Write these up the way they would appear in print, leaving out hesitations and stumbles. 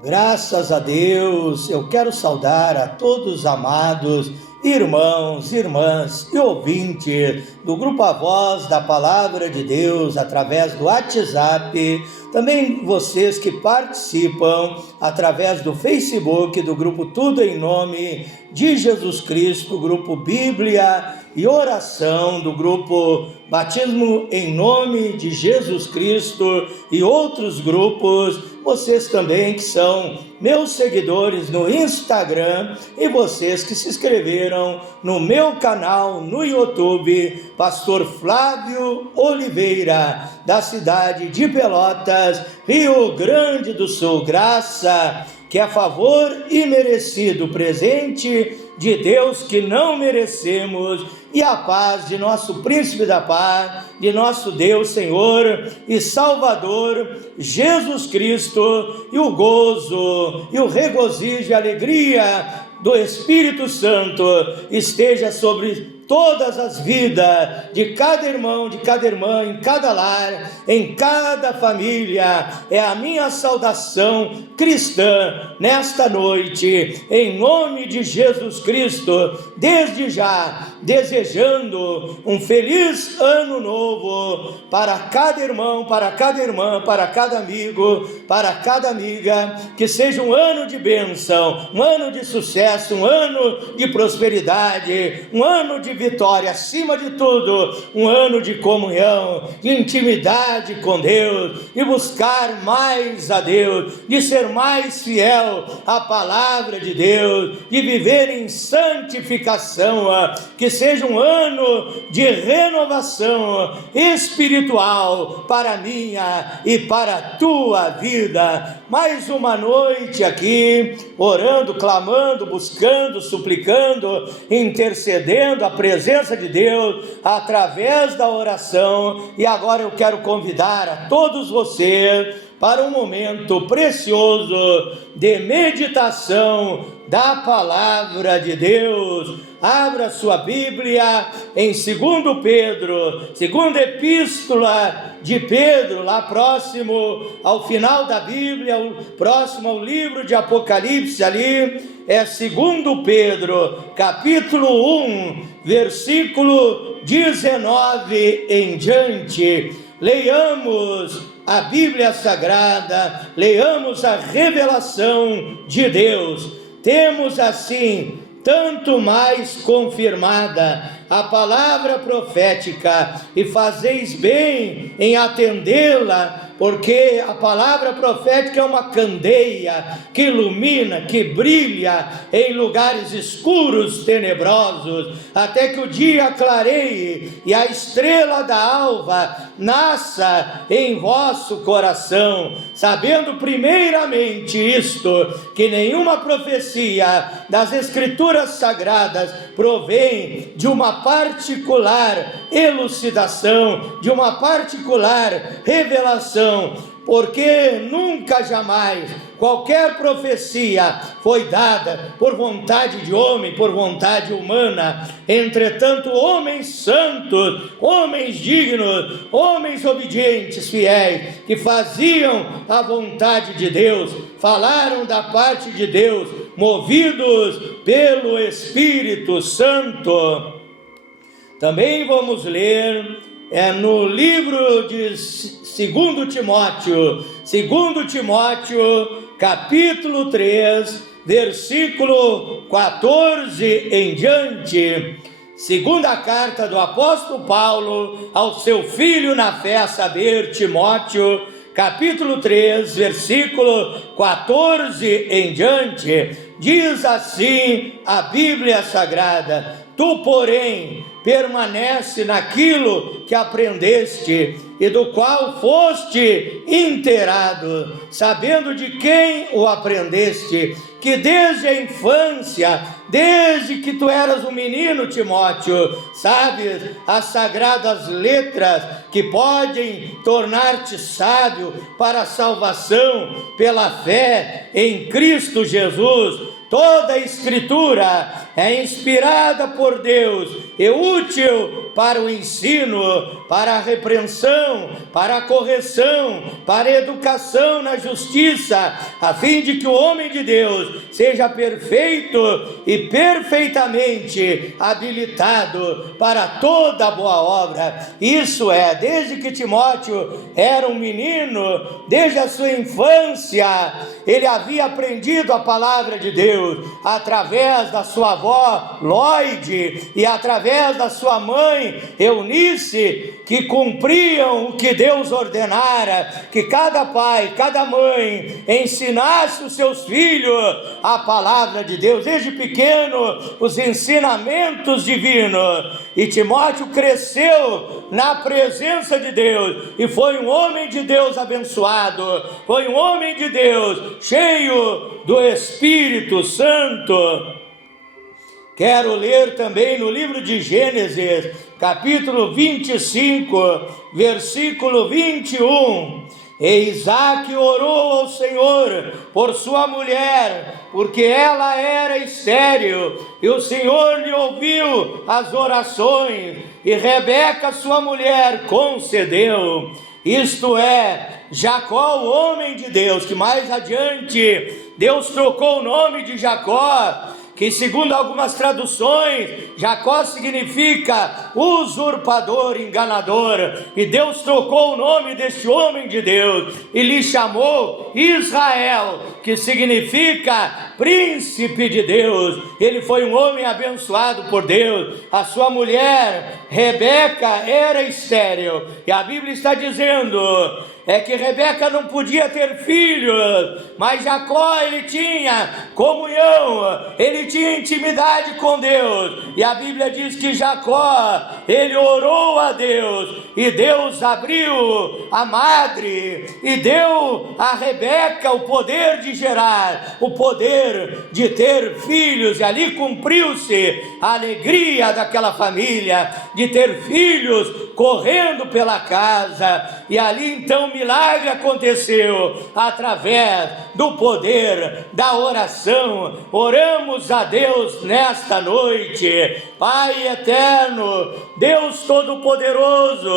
Graças a Deus, eu quero saudar a todos os amados irmãos, irmãs e ouvintes do Grupo A Voz da Palavra de Deus através do WhatsApp, também vocês que participam através do Facebook do Grupo Tudo em Nome de Jesus Cristo, Grupo Bíblia e Oração do Grupo Batismo em Nome de Jesus Cristo e outros grupos, vocês também que são meus seguidores no Instagram e vocês que se inscreveram no meu canal no YouTube, Pastor Flávio Oliveira, da cidade de Pelotas, Rio Grande do Sul. Graça que é favor imerecido, presente de Deus que não merecemos, e a paz de nosso príncipe da paz, de nosso Deus, Senhor e Salvador, Jesus Cristo, e o gozo, e o regozijo e a alegria do Espírito Santo esteja sobre todas as vidas de cada irmão, de cada irmã, em cada lar, em cada família. É a minha saudação cristã nesta noite, em nome de Jesus Cristo, desde já desejando um feliz ano novo para cada irmão, para cada irmã, para cada amigo, para cada amiga, que seja um ano de bênção, um ano de sucesso, um ano de prosperidade, um ano de vitória, acima de tudo, um ano de comunhão, de intimidade com Deus, de buscar mais a Deus, de ser mais fiel à palavra de Deus, de viver em santificação, que seja um ano de renovação espiritual para a minha e para a tua vida. Mais uma noite aqui, orando, clamando, buscando, suplicando, intercedendo a presença de Deus através da oração. E agora eu quero convidar a todos vocês para um momento precioso de meditação da palavra de Deus. Abra sua Bíblia em 2 Pedro, segunda epístola de Pedro, lá próximo ao final da Bíblia, próximo ao livro de Apocalipse, ali é 2 Pedro, capítulo 1, versículo 19 em diante. Leiamos a Bíblia Sagrada, leiamos a revelação de Deus. Temos assim tanto mais confirmada a palavra profética, e fazeis bem em atendê-la, porque a palavra profética é uma candeia que ilumina, que brilha em lugares escuros, tenebrosos, até que o dia clareie e a estrela da alva nasça em vosso coração, sabendo primeiramente isto, que nenhuma profecia das Escrituras Sagradas provém de uma particular elucidação, de uma particular revelação, porque nunca jamais qualquer profecia foi dada por vontade de homem, por vontade humana. Entretanto, homens santos, homens dignos, homens obedientes, fiéis, que faziam a vontade de Deus, falaram da parte de Deus, movidos pelo Espírito Santo. Também vamos ler no livro de 2 Timóteo, capítulo 3, versículo 14 em diante. Segunda carta do apóstolo Paulo ao seu filho na fé, a saber, Timóteo, capítulo 3, versículo 14 em diante. Diz assim a Bíblia Sagrada: tu, porém, permanece naquilo que aprendeste e do qual foste inteirado, sabendo de quem o aprendeste, que desde a infância, desde que tu eras um menino, Timóteo, sabes as sagradas letras que podem tornar-te sábio para a salvação pela fé em Cristo Jesus. toda a Escritura é inspirada por Deus e útil para o ensino, para a repreensão, para a correção, para a educação na justiça, a fim de que o homem de Deus seja perfeito e perfeitamente habilitado para toda boa obra. Isso é, desde que Timóteo era um menino, desde a sua infância, ele havia aprendido a palavra de Deus através da sua avó Lloyd e através da sua mãe Eunice, que cumpriam o que Deus ordenara, que cada pai, cada mãe ensinasse os seus filhos a palavra de Deus, desde pequeno, os ensinamentos divinos. E Timóteo cresceu na presença de Deus e foi um homem de Deus abençoado, foi um homem de Deus cheio do Espírito Santo. Quero ler também no livro de Gênesis, capítulo 25, versículo 21. E Isaque orou ao Senhor por sua mulher, porque ela era estéril, e o Senhor lhe ouviu as orações, e Rebeca, sua mulher, concedeu. Isto é, Jacó, o homem de Deus, que mais adiante Deus trocou o nome de Jacó, que segundo algumas traduções, Jacó significa usurpador, enganador, e Deus trocou o nome deste homem de Deus e lhe chamou Israel, que significa príncipe de Deus. Ele foi um homem abençoado por Deus. A sua mulher, Rebeca, era estéril, e a Bíblia está dizendo que Rebeca não podia ter filhos, mas Jacó, ele tinha comunhão, ele tinha intimidade com Deus, e a Bíblia diz que Jacó, ele orou a Deus, e Deus abriu a madre, e deu a Rebeca o poder de gerar, o poder de ter filhos, e ali cumpriu-se a alegria daquela família, de ter filhos correndo pela casa, e ali então milagre aconteceu através do poder da oração. Oramos a Deus nesta noite. Pai eterno, Deus todo-poderoso,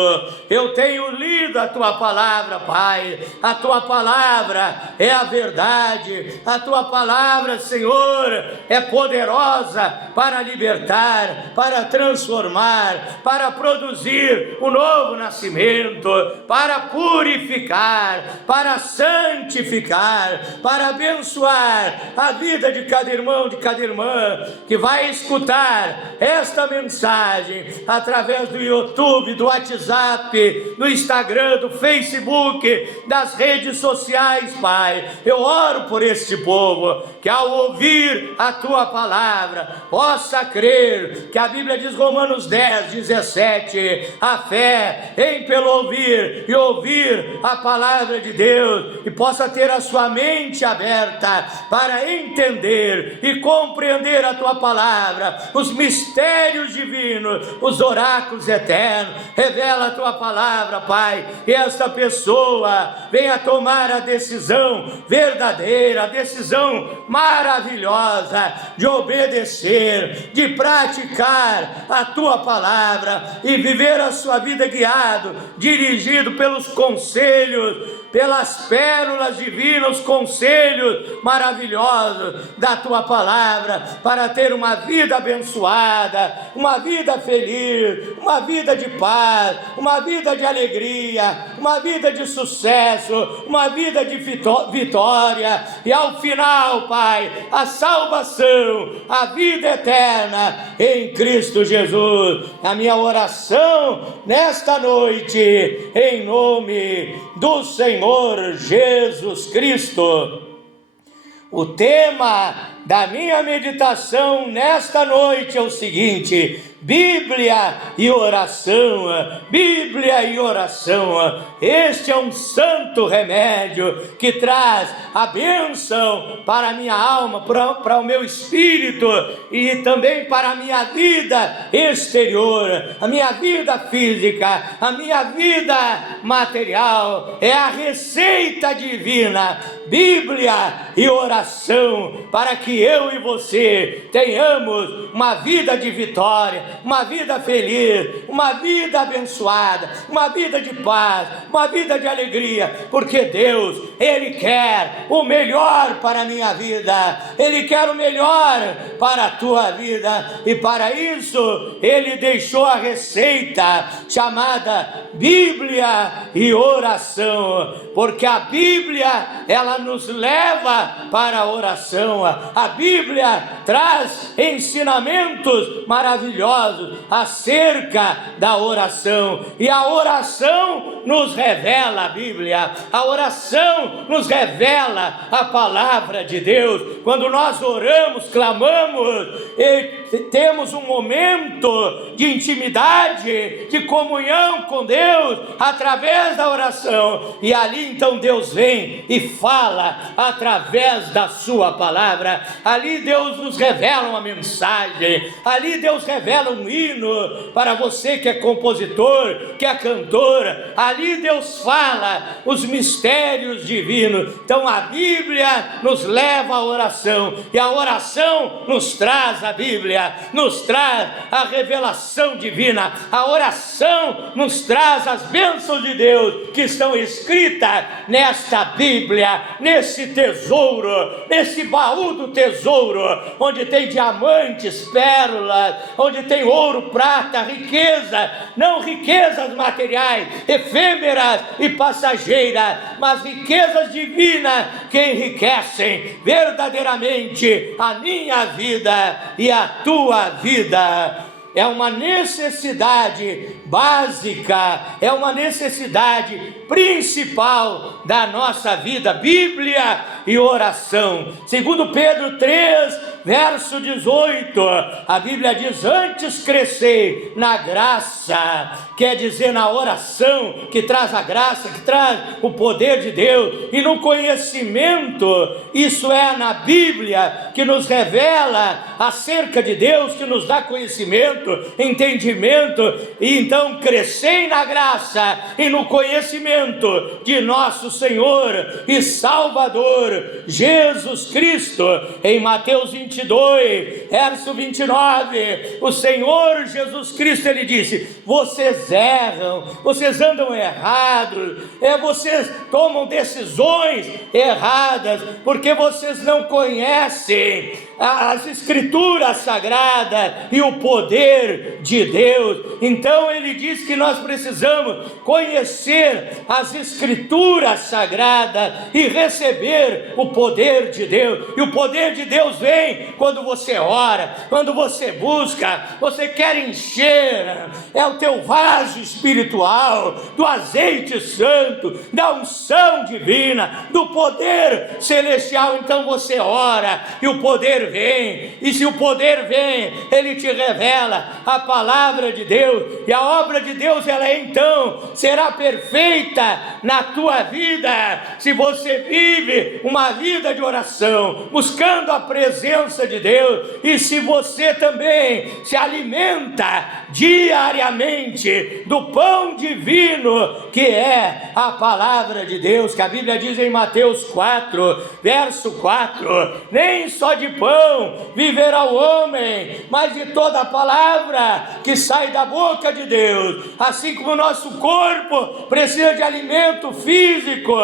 eu tenho lido a tua palavra, Pai. A tua palavra é a verdade, a tua palavra, Senhor, é poderosa para libertar, para transformar, para produzir um novo nascimento, para purificar, para santificar, para abençoar a vida de cada irmão, de cada irmã que vai escutar esta mensagem através do YouTube, do WhatsApp, do Instagram, do Facebook, das redes sociais, Pai. Eu oro por este povo que ao ouvir a tua palavra possa crer, que a Bíblia diz, Romanos 10, 17, a fé vem pelo ouvir e ouvir a palavra de Deus, e possa ter a sua mente aberta para entender e compreender a tua palavra, os mistérios divinos, os oráculos eternos. Revela a tua palavra, Pai, e esta pessoa venha tomar a decisão verdadeira, a decisão maravilhosa de obedecer, de praticar a tua palavra e viver a sua vida guiado, dirigido pelos conselhos, pelas pérolas divinas, os conselhos maravilhosos da tua palavra, para ter uma vida abençoada, uma vida feliz, uma vida de paz, uma vida de alegria, uma vida de sucesso, uma vida de vitória, e ao final, Pai, a salvação, a vida eterna em Cristo Jesus. A minha oração nesta noite, em nome do Senhor Jesus Cristo. O tema da minha meditação nesta noite é o seguinte: Bíblia e oração, Bíblia e oração. Este é um santo remédio que traz a bênção para a minha alma, para o meu espírito e também para a minha vida exterior, a minha vida física, a minha vida material. É a receita divina, Bíblia e oração, para que eu e você tenhamos uma vida de vitória, uma vida feliz, uma vida abençoada, uma vida de paz, uma vida de alegria, porque Deus, Ele quer o melhor para a minha vida, Ele quer o melhor para a tua vida, e para isso Ele deixou a receita chamada Bíblia e oração, porque a Bíblia, ela nos leva para a oração. A Bíblia traz ensinamentos maravilhosos acerca da oração, e a oração nos revela a Bíblia, a oração nos revela a palavra de Deus. Quando nós oramos, clamamos e temos um momento de intimidade, de comunhão com Deus através da oração, e ali então Deus vem e fala através da sua palavra. Ali Deus nos revela uma mensagem, ali Deus revela um hino para você que é compositor, que é cantor. Ali Deus fala os mistérios divinos. Então a Bíblia nos leva à oração, e a oração nos traz a Bíblia, nos traz a revelação divina. A oração nos traz as bênçãos de Deus que estão escritas nesta Bíblia, nesse tesouro, nesse baú do tesouro, onde tem diamantes, pérolas, onde tem ouro, prata, riqueza, não riquezas materiais, efêmeras e passageiras, mas riquezas divinas que enriquecem verdadeiramente a minha vida e a tua vida. É uma necessidade básica, é uma necessidade principal da nossa vida, Bíblia e oração. Segundo Pedro 3, verso 18, a Bíblia diz: antes crescei na graça, quer dizer na oração, que traz a graça, que traz o poder de Deus, e no conhecimento, isso é na Bíblia, que nos revela acerca de Deus, que nos dá conhecimento, entendimento. E então crescei na graça e no conhecimento de nosso Senhor e Salvador Jesus Cristo. Em Mateus 22, verso 29, o Senhor Jesus Cristo, Ele disse: vocês erram, vocês andam errados, vocês tomam decisões erradas, porque vocês não conhecem as Escrituras Sagradas e o poder de Deus. Então Ele diz que nós precisamos conhecer as Escrituras Sagradas e receber o poder de Deus. E o poder de Deus vem quando você ora, quando você busca, você quer encher, é o teu vaso espiritual do azeite santo, da unção divina, do poder celestial. Então você ora e o poder vem, e se o poder vem, Ele te revela a palavra de Deus, e a obra de Deus, ela então será perfeita na tua vida, se você vive uma vida de oração, buscando a presença de Deus, e se você também se alimenta diariamente do pão divino, que é a palavra de Deus, que a Bíblia diz em Mateus 4, verso 4, nem só de pão viverá o homem, mas de toda a palavra que sai da boca de Deus. Assim como o nosso corpo precisa de alimento físico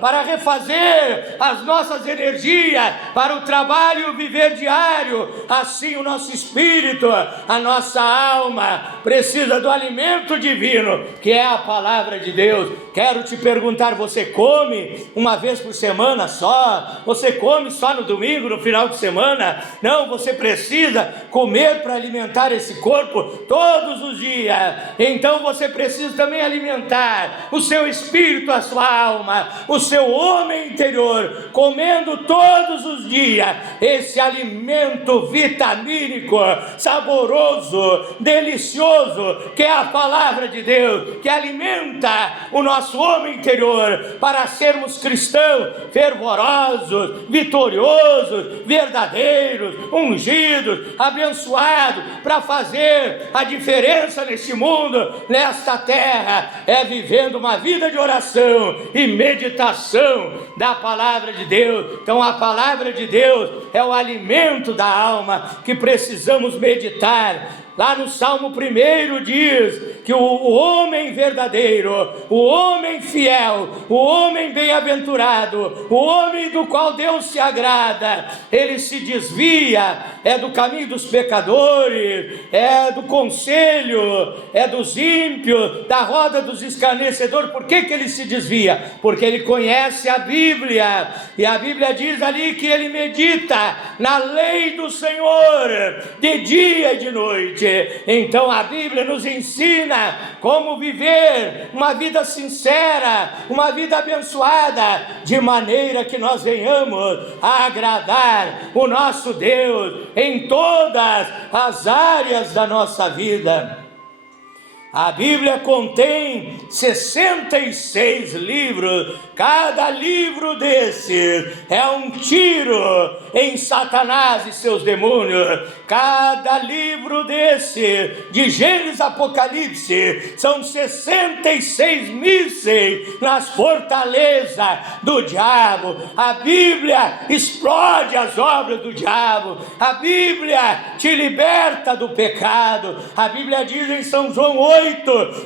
para refazer as nossas energias para o trabalho e o viver diário, assim o nosso espírito, a nossa alma precisa do alimento divino, que é a palavra de Deus. Quero te perguntar: você come uma vez por semana só? Você come só no domingo, no final de semana? Não, você precisa comer para alimentar esse corpo todos os dias. Então você precisa também alimentar o seu espírito, a sua alma, o seu homem interior, comendo todos os dias esse alimento alimento vitamínico, saboroso, delicioso, que é a palavra de Deus, que alimenta o nosso homem interior para sermos cristãos fervorosos, vitoriosos, verdadeiros, ungidos, abençoados, para fazer a diferença neste mundo, nesta terra, é vivendo uma vida de oração e meditação da palavra de Deus. Então a palavra de Deus é o alimento da alma que precisamos meditar. Lá no Salmo 1 diz que o homem verdadeiro, o homem fiel, o homem bem-aventurado, o homem do qual Deus se agrada, ele se desvia, é do caminho dos pecadores, é do conselho, é dos ímpios, da roda dos escarnecedores. Por que ele se desvia? Porque ele conhece a Bíblia, e a Bíblia diz ali que ele medita na lei do Senhor, de dia e de noite. Então a Bíblia nos ensina como viver uma vida sincera, uma vida abençoada, de maneira que nós venhamos a agradar o nosso Deus em todas as áreas da nossa vida. A Bíblia contém 66 livros, cada livro desses é um tiro em Satanás e seus demônios. Cada livro desse, de Gênesis a Apocalipse, são 66 mísseis nas fortalezas do diabo. A Bíblia explode as obras do diabo. A Bíblia te liberta do pecado. A Bíblia diz em São João 8,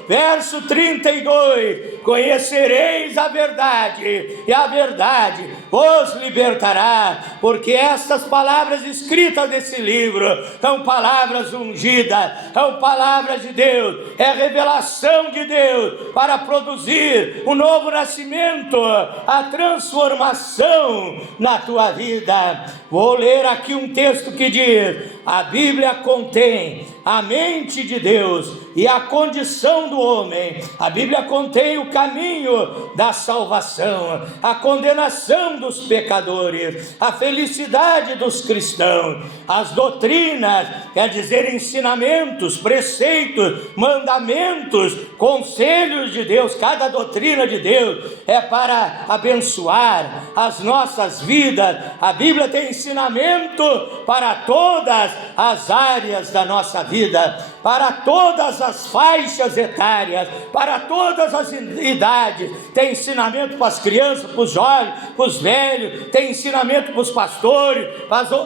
verso 32, conhecereis a verdade, e a verdade vos libertará, porque estas palavras escritas nesse livro são palavras ungidas, são palavras de Deus, é revelação de Deus para produzir o novo nascimento, a transformação na tua vida. Vou ler aqui um texto que diz: a Bíblia contém a mente de Deus e a condição do homem. A Bíblia contém o caminho da salvação, a condenação dos pecadores, a felicidade dos cristãos, as doutrinas, quer dizer, ensinamentos, preceitos, mandamentos, conselhos de Deus. Cada doutrina de Deus é para abençoar as nossas vidas. A Bíblia tem ensinamento para todas as áreas da nossa vida, para todas as faixas etárias, para todas as idades. Tem ensinamento para as crianças, para os jovens, para os velhos, tem ensinamento para os pastores,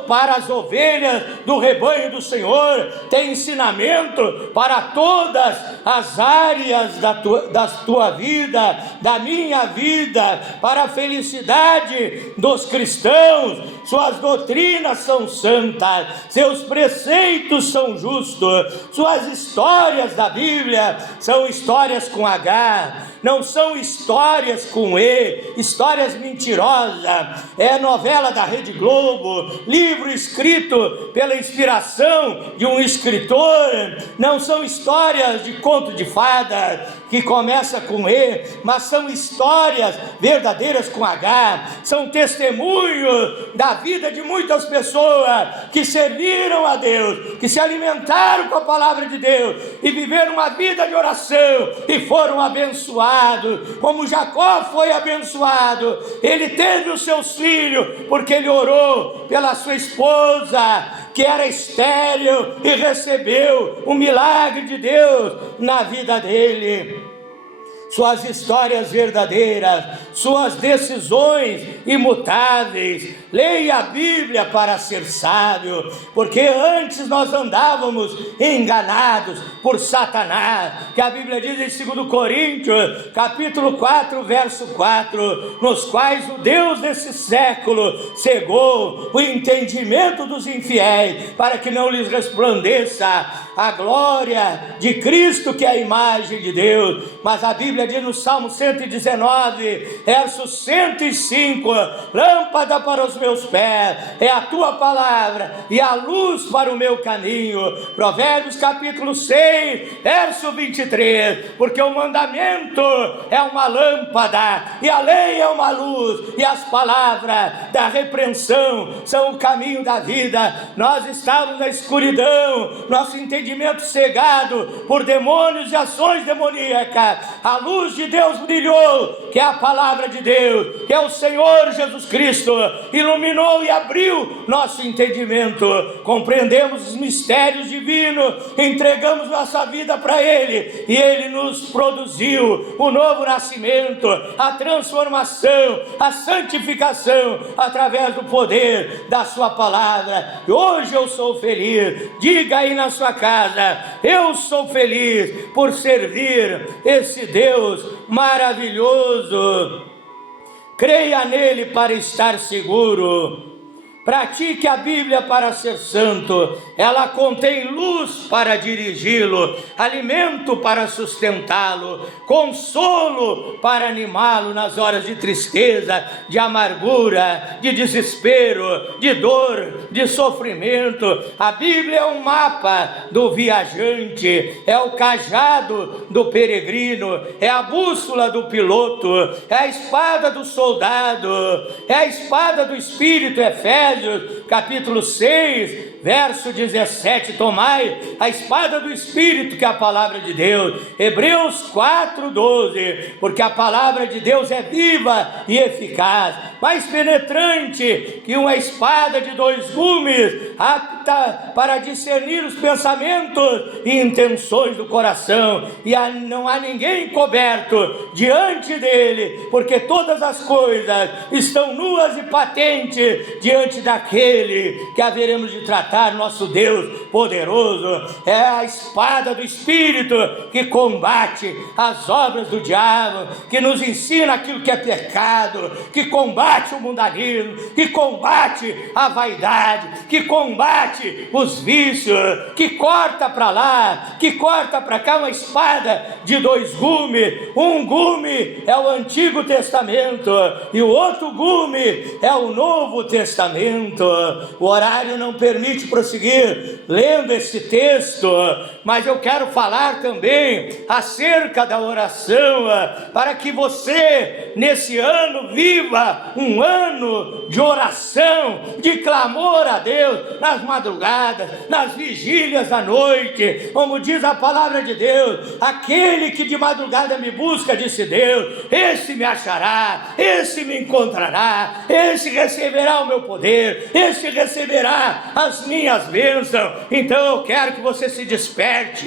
para as ovelhas do rebanho do Senhor, tem ensinamento para todas as áreas da tua vida, da minha vida, para a felicidade dos cristãos. Suas doutrinas são santas, seus preceitos são justos, suas histórias da Bíblia são histórias com H, não são histórias com E, histórias mentirosas. É novela da Rede Globo, livro escrito pela inspiração de um escritor. Não são histórias de conto de fadas que começa com E, mas são histórias verdadeiras com H, são testemunhos da vida de muitas pessoas que serviram a Deus, que se alimentaram com a palavra de Deus e viveram uma vida de oração e foram abençoados, como Jacó foi abençoado. Ele teve os seus filhos porque ele orou pela sua esposa, que era estéril, e recebeu o milagre de Deus na vida dele. Suas histórias verdadeiras, suas decisões imutáveis. Leia a Bíblia para ser sábio, porque antes nós andávamos enganados por Satanás, que a Bíblia diz em 2 Coríntios, capítulo 4, verso 4, nos quais o Deus desse século cegou o entendimento dos infiéis, para que não lhes resplandeça a glória de Cristo, que é a imagem de Deus. Mas a Bíblia Bíblia diz no Salmo 119, verso 105, lâmpada para os meus pés é a tua palavra e a luz para o meu caminho. Provérbios capítulo 6, verso 23, porque o mandamento é uma lâmpada e a lei é uma luz, e as palavras da repreensão são o caminho da vida. Nós estávamos na escuridão, nosso entendimento cegado por demônios e ações demoníacas. A luz de Deus brilhou, que é a palavra de Deus, que é o Senhor Jesus Cristo, iluminou e abriu nosso entendimento. Compreendemos os mistérios divinos, entregamos nossa vida para Ele, e Ele nos produziu o novo nascimento, a transformação, a santificação, através do poder da sua palavra. Hoje eu sou feliz. Diga aí na sua casa: eu sou feliz por servir esse Deus maravilhoso. Creia nele para estar seguro. Pratique a Bíblia para ser santo. Ela contém luz para dirigi-lo, alimento para sustentá-lo, consolo para animá-lo nas horas de tristeza, de amargura, de desespero, de dor, de sofrimento. A Bíblia é um mapa do viajante, é o cajado do peregrino, é a bússola do piloto, é a espada do soldado, é a espada do Espírito. Efésios capítulo 6, verso 17, tomai a espada do Espírito, que é a palavra de Deus. Hebreus 4:12, porque a palavra de Deus é viva e eficaz, mais penetrante que uma espada de 2 gumes, apta para discernir os pensamentos e intenções do coração, e não há ninguém coberto diante dele, porque todas as coisas estão nuas e patentes diante daquele que haveremos de tratar. Nosso Deus poderoso é a espada do Espírito, que combate as obras do diabo, que nos ensina aquilo que é pecado, que combate o mundanismo, que combate a vaidade, que combate os vícios, que corta para lá, que corta para cá. Uma espada de 2 gumes. Um gume é o Antigo Testamento e o outro gume é o Novo Testamento. O horário não permite prosseguir lendo esse texto, mas eu quero falar também acerca da oração, para que você nesse ano viva um ano de oração, de clamor a Deus, nas madrugadas, nas vigílias da noite. Como diz a palavra de Deus: aquele que de madrugada me busca, disse Deus, esse me achará, esse me encontrará, esse receberá o meu poder, esse receberá as minhas bênçãos. Então eu quero que você se desperte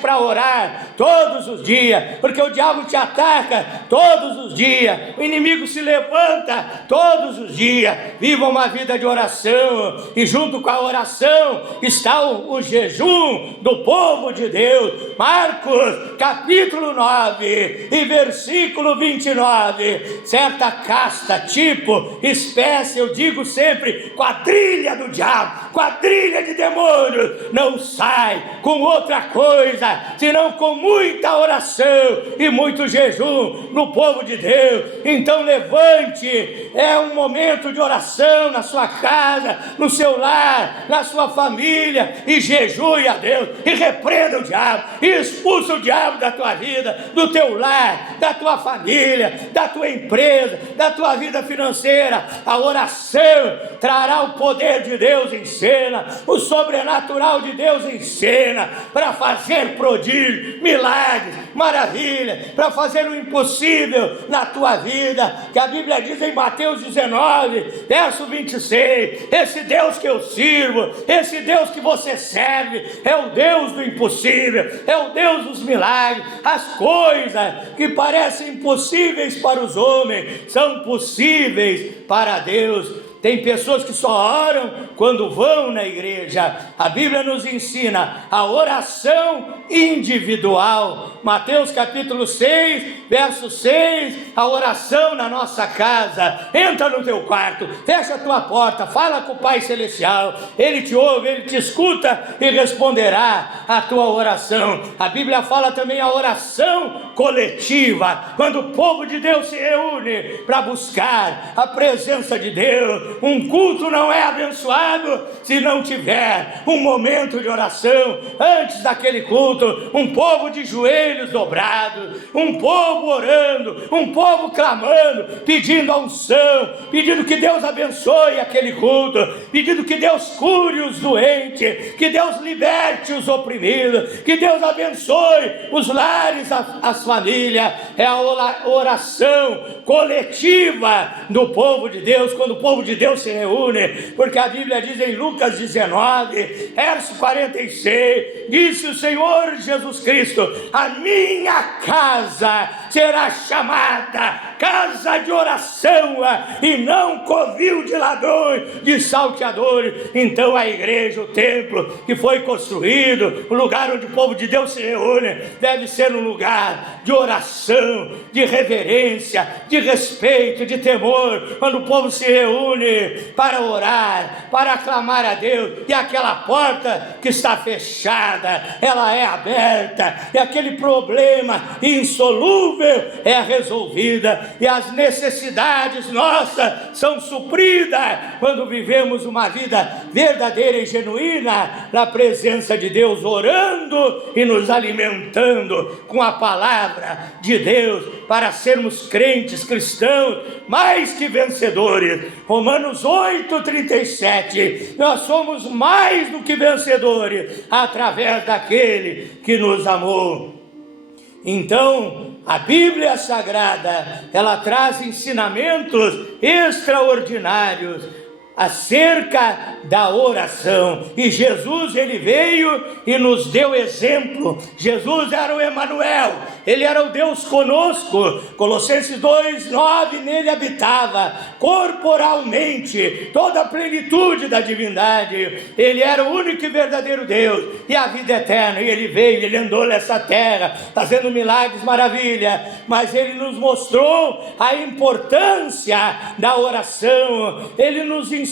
para orar todos os dias, porque o diabo te ataca todos os dias, o inimigo se levanta todos os dias. Viva uma vida de oração, e junto com a oração está o jejum do povo de Deus. Marcos capítulo 9 e versículo 29, certa casta, tipo, espécie, eu digo sempre, quadrilha do diabo, quadrilha de demônios, não sai com outra coisa senão com muita oração e muito jejum no povo de Deus. Então levante, é um momento de oração na sua casa, no seu lar, na sua família, e jejue a Deus, e repreenda o diabo, e expulsa o diabo da tua vida, do teu lar, da tua família, da tua empresa, da tua vida financeira. A oração trará o poder de Deus em cena, o sobrenatural de Deus em cena, para fazer prodígio, milagres, maravilha, para fazer o impossível na tua vida. Que a Bíblia diz em Mateus 19, verso 26, esse Deus que eu sirvo, esse Deus que você serve, é o Deus do impossível, é o Deus dos milagres. As coisas que parecem impossíveis para os homens são possíveis para Deus. Tem pessoas que só oram quando vão na igreja. A Bíblia nos ensina a oração individual. Mateus capítulo 6, verso 6, a oração na nossa casa. Entra no teu quarto, fecha a tua porta, fala com o Pai Celestial. Ele te ouve, Ele te escuta e responderá a tua oração. A Bíblia fala também a oração coletiva, quando o povo de Deus se reúne para buscar a presença de Deus. Um culto não é abençoado se não tiver um momento de oração. Antes daquele culto, um povo de joelhos dobrados, um povo orando, um povo clamando, pedindo a unção, pedindo que Deus abençoe aquele culto, pedindo que Deus cure os doentes, que Deus liberte os oprimidos, que Deus abençoe os lares, as famílias. É a oração coletiva do povo de Deus, quando o povo de Deus se reúne, porque a Bíblia diz em Lucas 19, verso 46, disse o Senhor Jesus Cristo: a minha casa será chamada casa de oração e não covil de ladrões, de salteadores. Então a igreja, o templo que foi construído, o lugar onde o povo de Deus se reúne, deve ser um lugar de oração, de reverência, de respeito, de temor, quando o povo se reúne para orar, para aclamar a Deus, e aquela porta que está fechada, ela é aberta, e aquele problema insolúvel é resolvida, e as necessidades nossas são supridas quando vivemos uma vida verdadeira e genuína na presença de Deus, orando e nos alimentando com a palavra de Deus, para sermos crentes cristãos mais que vencedores. Romanos 8:37, nós somos mais do que vencedores através daquele que nos amou. Então, a Bíblia Sagrada, ela traz ensinamentos extraordinários acerca da oração, e Jesus, ele veio e nos deu exemplo. Jesus era o Emanuel, ele era o Deus conosco. Colossenses 2:9, nele habitava corporalmente toda a plenitude da divindade. Ele era o único e verdadeiro Deus e a vida eterna, e ele veio, ele andou nessa terra fazendo milagres, maravilha, mas ele nos mostrou a importância da oração. Ele nos ensinou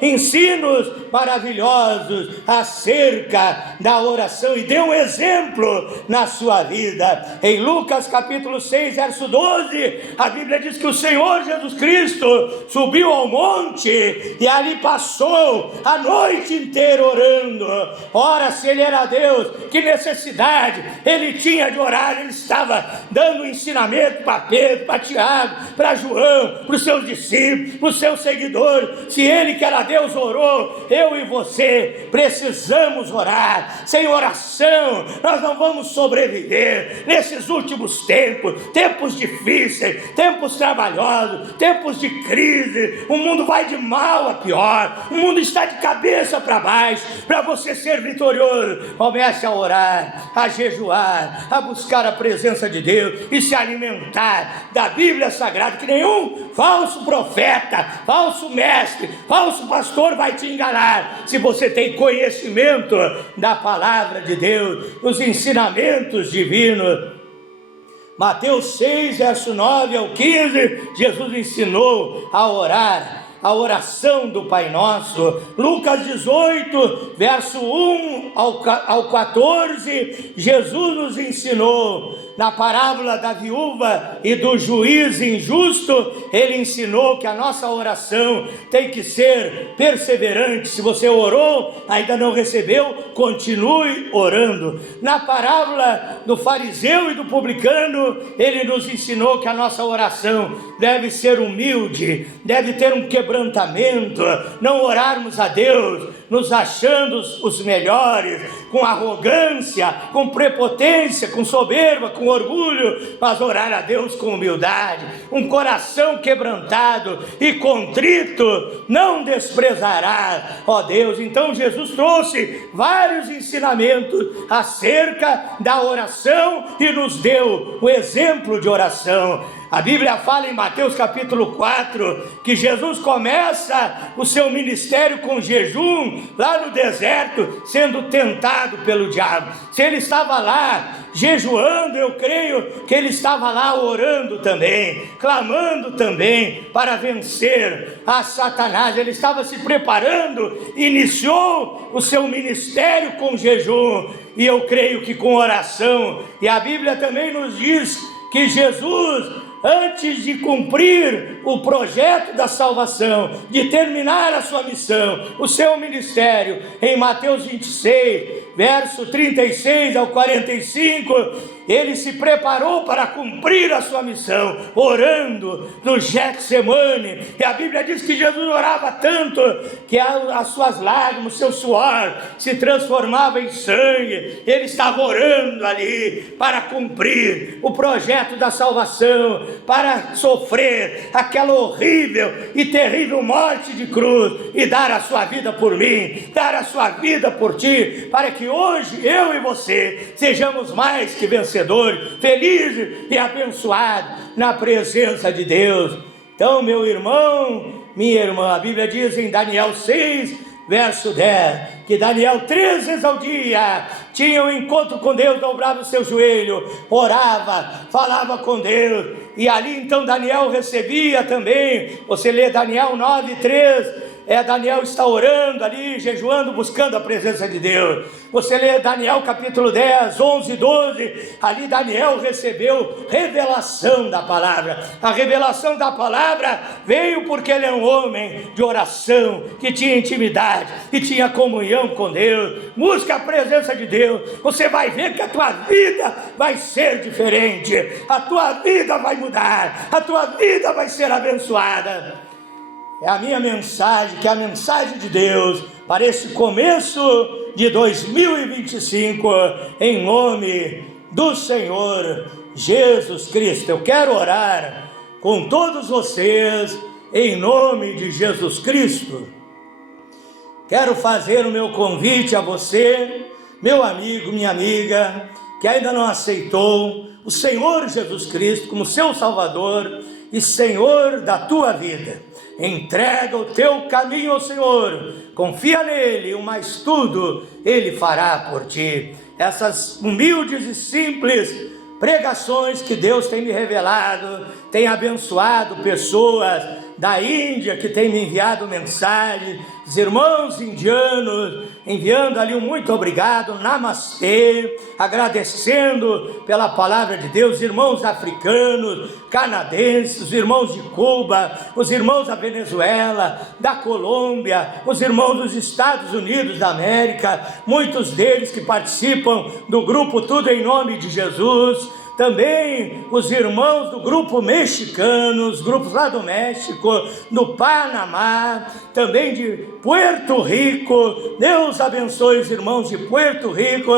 ensinos maravilhosos acerca da oração e deu um exemplo na sua vida. Em Lucas capítulo 6, verso 12, a Bíblia diz que o Senhor Jesus Cristo subiu ao monte e ali passou a noite inteira orando. Ora, se ele era Deus, que necessidade ele tinha de orar? Ele estava dando ensinamento para Pedro, para Tiago, para João, para os seus discípulos, para os seus seguidores. Se ele, que era Deus, orou, eu e você precisamos orar. Sem oração nós não vamos sobreviver nesses últimos tempos difíceis, tempos trabalhosos, tempos de crise. O mundo vai de mal a pior, o mundo está de cabeça para baixo. Para você ser vitorioso, comece a orar, a jejuar, a buscar a presença de Deus e se alimentar da Bíblia Sagrada, que nenhum falso profeta, falso mestre, falso pastor vai te enganar. Se você tem conhecimento da palavra de Deus, dos ensinamentos divinos. Mateus 6, verso 9 ao 15, Jesus ensinou a orar, a oração do Pai Nosso. Lucas 18, verso 1 ao 14, Jesus nos ensinou. Na parábola da viúva e do juiz injusto, ele ensinou que a nossa oração tem que ser perseverante. Se você orou, ainda não recebeu, continue orando. Na parábola do fariseu e do publicano, ele nos ensinou que a nossa oração deve ser humilde, deve ter um quebrantamento, não orarmos a Deus nos achando os melhores, com arrogância, com prepotência, com soberba, com orgulho, mas orar a Deus com humildade. Um coração quebrantado e contrito não desprezará, ó Deus. Então Jesus trouxe vários ensinamentos acerca da oração e nos deu o exemplo de oração. A Bíblia fala em Mateus capítulo 4 que Jesus começa o seu ministério com jejum lá no deserto, sendo tentado pelo diabo. Se ele estava lá jejuando, eu creio que ele estava lá orando também, clamando também para vencer a Satanás. Ele estava se preparando, iniciou o seu ministério com jejum, e eu creio que com oração. E a Bíblia também nos diz que Jesus, antes de cumprir o projeto da salvação, de terminar a sua missão, o seu ministério, em Mateus 26, verso 36 ao 45, ele se preparou para cumprir a sua missão, orando no Getsemane. E a Bíblia diz que Jesus orava tanto que as suas lágrimas, seu suor se transformava em sangue. Ele estava orando ali para cumprir o projeto da salvação, para sofrer aquela horrível e terrível morte de cruz e dar a sua vida por mim, dar a sua vida por ti, para que hoje eu e você sejamos mais que vencedores, felizes e abençoados na presença de Deus. Então, meu irmão, minha irmã, a Bíblia diz em Daniel 6, verso 10, que Daniel 3 vezes ao dia tinha um encontro com Deus, dobrava o seu joelho, orava, falava com Deus, e ali então Daniel recebia também. Você lê Daniel 9, 3, Daniel está orando ali, jejuando, buscando a presença de Deus. Você lê Daniel capítulo 10, 11, 12, ali Daniel recebeu revelação da palavra. A revelação da palavra veio porque ele é um homem de oração, que tinha intimidade, que tinha comunhão com Deus. Busca a presença de Deus, você vai ver que a tua vida vai ser diferente, a tua vida vai mudar, a tua vida vai ser abençoada. É a minha mensagem, que é a mensagem de Deus para esse começo de 2025, em nome do Senhor Jesus Cristo. Eu quero orar com todos vocês em nome de Jesus Cristo. Quero fazer o meu convite a você, meu amigo, minha amiga, que ainda não aceitou o Senhor Jesus Cristo como seu Salvador e Senhor da tua vida. Entrega o teu caminho ao Senhor, confia nele, o mais tudo ele fará por ti. Essas humildes e simples pregações que Deus tem me revelado, tem abençoado pessoas da Índia que tem me enviado mensagem, os irmãos indianos enviando ali um muito obrigado, namastê, agradecendo pela palavra de Deus, irmãos africanos, canadenses, os irmãos de Cuba, os irmãos da Venezuela, da Colômbia, os irmãos dos Estados Unidos da América, muitos deles que participam do grupo Tudo em Nome de Jesus. Também os irmãos do grupo mexicano, os grupos lá do México, do Panamá, também de Puerto Rico. Deus abençoe os irmãos de Puerto Rico,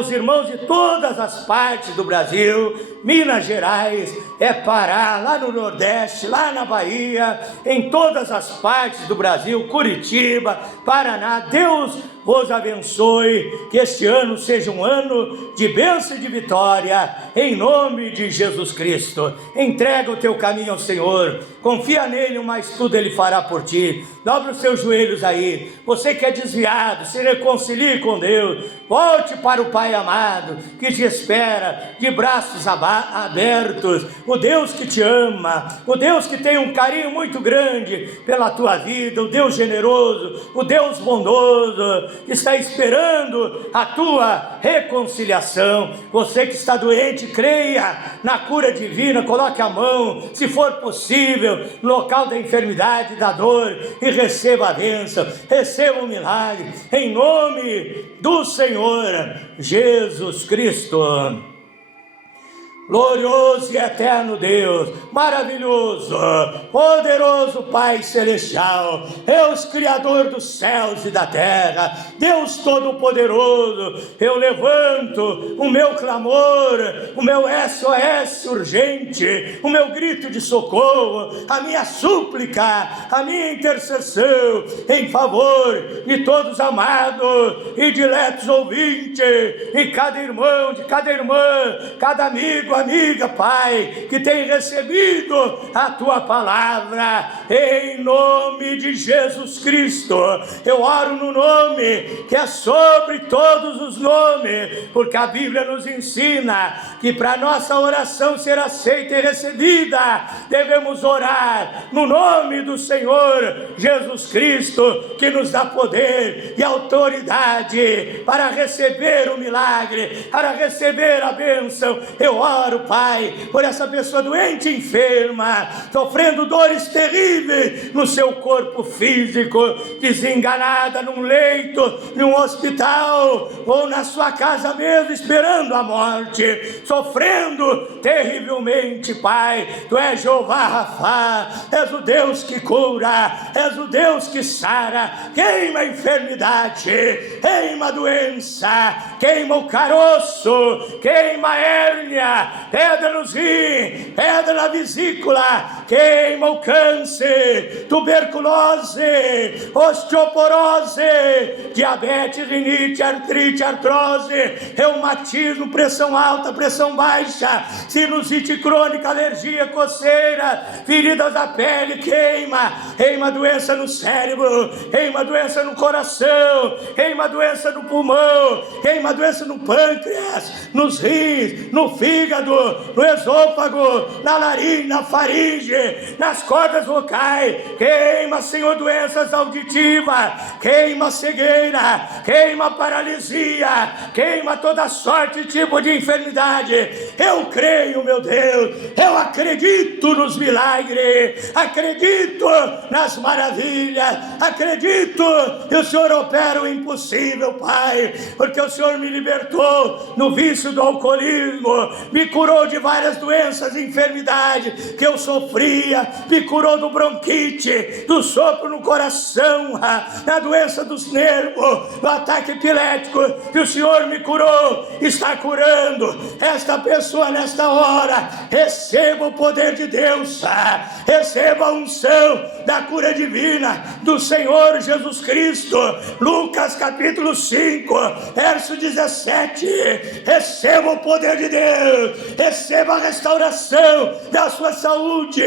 os irmãos de todas as partes do Brasil, Minas Gerais, Pará, lá no Nordeste, lá na Bahia, em todas as partes do Brasil, Curitiba, Paraná. Deus vos abençoe, que este ano seja um ano de bênção e de vitória, em nome de Jesus Cristo. Entrega o teu caminho ao Senhor, confia nele, mas tudo ele fará por ti. Dobre os seus joelhos aí, você que é desviado, se reconcilie com Deus, volte para o Pai amado, que te espera de braços abertos, o Deus que te ama, o Deus que tem um carinho muito grande pela tua vida, o Deus generoso, o Deus bondoso, está esperando a tua reconciliação. Você que está doente, creia na cura divina, coloque a mão, se for possível, no local da enfermidade, da dor, e receba a bênção, receba o milagre, em nome do Senhor Jesus Cristo. Glorioso e eterno Deus, maravilhoso, poderoso Pai Celestial, Deus Criador dos céus e da terra, Deus Todo-Poderoso, eu levanto o meu clamor, o meu SOS urgente, o meu grito de socorro, a minha súplica, a minha intercessão em favor de todos amados e diletos ouvintes, e cada irmão, de cada irmã, cada amigo, amigo, amiga, Pai, que tem recebido a Tua palavra, em nome de Jesus Cristo. Eu oro no nome que é sobre todos os nomes, porque a Bíblia nos ensina que para nossa oração ser aceita e recebida, devemos orar no nome do Senhor Jesus Cristo, que nos dá poder e autoridade para receber o milagre, para receber a bênção. Eu oro, Pai, por essa pessoa doente e enferma, sofrendo dores terríveis no seu corpo físico, desenganada num leito, num hospital, ou na sua casa mesmo, esperando a morte, sofrendo terrivelmente, Pai. Tu és Jeová Rafá, és o Deus que cura, és o Deus que sara. Queima a enfermidade, queima a doença, queima o caroço, queima a hérnia, pedra nos rins, pedra na vesícula, queima o câncer, tuberculose, osteoporose, diabetes, rinite, artrite, artrose, reumatismo, pressão alta, pressão baixa, sinusite crônica, alergia, coceira, feridas da pele, queima a doença no cérebro, queima a doença no coração, queima a doença no pulmão, queima a doença no pâncreas, nos rins, no fígado, no esôfago, na narina, na faringe, nas cordas vocais. Queima, Senhor, doenças auditivas, queima a cegueira, queima a paralisia, queima toda sorte e tipo de enfermidade. Eu creio, meu Deus, eu acredito nos milagres, acredito nas maravilhas, acredito que o Senhor opera o impossível, Pai, porque o Senhor me libertou no vício do alcoolismo, me curou de várias doenças e enfermidades que eu sofria, me curou do bronquite, do sopro no coração, da doença dos nervos, do ataque epilético, que o Senhor me curou, está curando esta pessoa nesta hora. Receba o poder de Deus, receba a unção da cura divina do Senhor Jesus Cristo. Lucas capítulo 5, verso 17. Receba o poder de Deus, receba a restauração da sua saúde,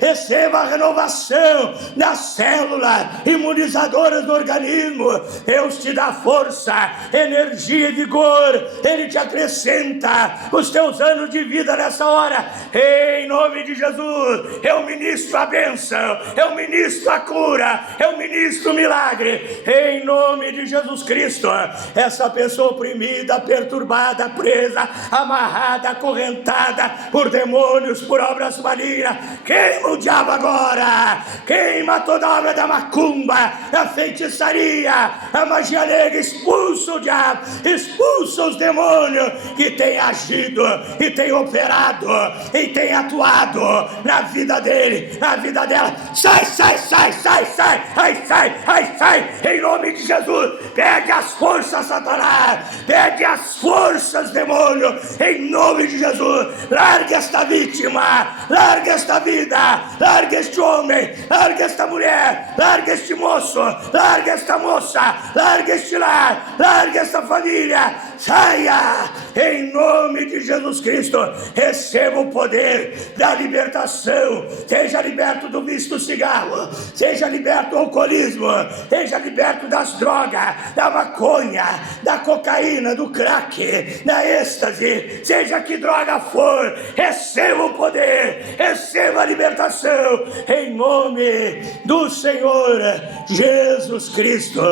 receba a renovação das células imunizadoras do organismo. Deus te dá força, energia e vigor, Ele te acrescenta os teus anos de vida nessa hora. Em nome de Jesus, eu ministro a bênção, eu ministro a cura, eu ministro o milagre, em nome de Jesus Cristo. Essa pessoa oprimida, perturbada, presa, amarrada, acorrentada por demônios, por obras malignas, queima o diabo agora, queima toda obra da macumba, da feitiçaria, a magia negra. Expulsa o diabo, expulsa os demônios que têm agido e têm operado e têm atuado na vida dele, na vida dela. Sai, sai, sai, sai, sai, ai, sai, ai, sai, em nome de Jesus. Pede as forças, Satanás, pede as forças, demônio, em nome de Jesus. Largue esta vítima, largue esta vida, largue este homem, largue esta mulher, largue este moço, largue esta moça, largue este lar, largue esta família. Saia em nome de Jesus Cristo. Receba o poder da libertação. Seja liberto do vício do cigarro, seja liberto do alcoolismo, seja liberto das drogas, da maconha, da cocaína, do crack, da êxtase, seja que droga for. Receba o poder, receba a libertação em nome do Senhor Jesus Cristo.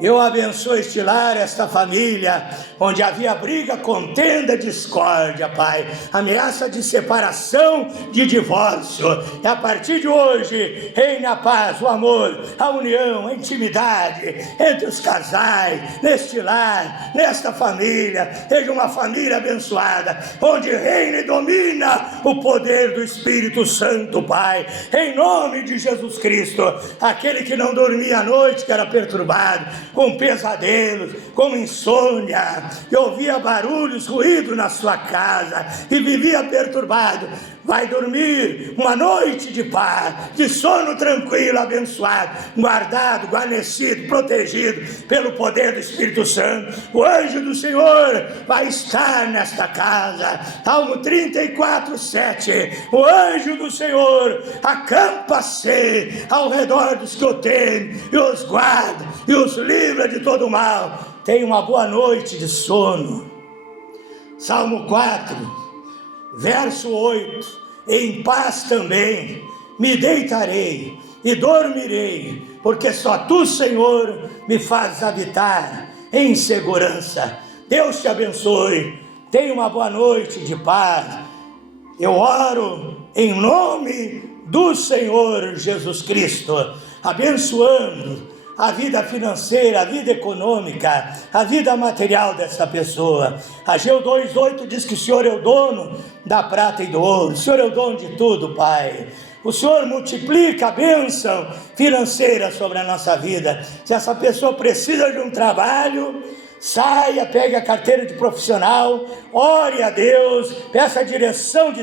Eu abençoo este lar, esta família, onde havia briga, contenda, discórdia, Pai, ameaça de separação, de divórcio. E a partir de hoje, reina a paz, o amor, a união, a intimidade entre os casais, neste lar, nesta família. Seja uma família abençoada, onde reina e domina o poder do Espírito Santo, Pai, em nome de Jesus Cristo. Aquele que não dormia à noite, que era perturbado, com pesadelos, com insônia, que ouvia barulhos, ruído na sua casa e vivia perturbado, vai dormir uma noite de paz, de sono tranquilo, abençoado, guardado, guarnecido, protegido pelo poder do Espírito Santo. O anjo do Senhor vai estar nesta casa. Salmo 34:7. O anjo do Senhor acampa-se ao redor dos que o temem e os guarda e os livra de todo mal. Tenha uma boa noite de sono. Salmo 4, verso 8. Em paz também me deitarei e dormirei, porque só tu, Senhor, me fazes habitar em segurança. Deus te abençoe. Tenha uma boa noite de paz. Eu oro em nome do Senhor Jesus Cristo, abençoando a vida financeira, a vida econômica, a vida material dessa pessoa. Ageu 2:8 diz que o Senhor é o dono da prata e do ouro. O Senhor é o dono de tudo, Pai. O Senhor multiplica a bênção financeira sobre a nossa vida. Se essa pessoa precisa de um trabalho, saia, pegue a carteira de profissional, ore a Deus, peça a direção de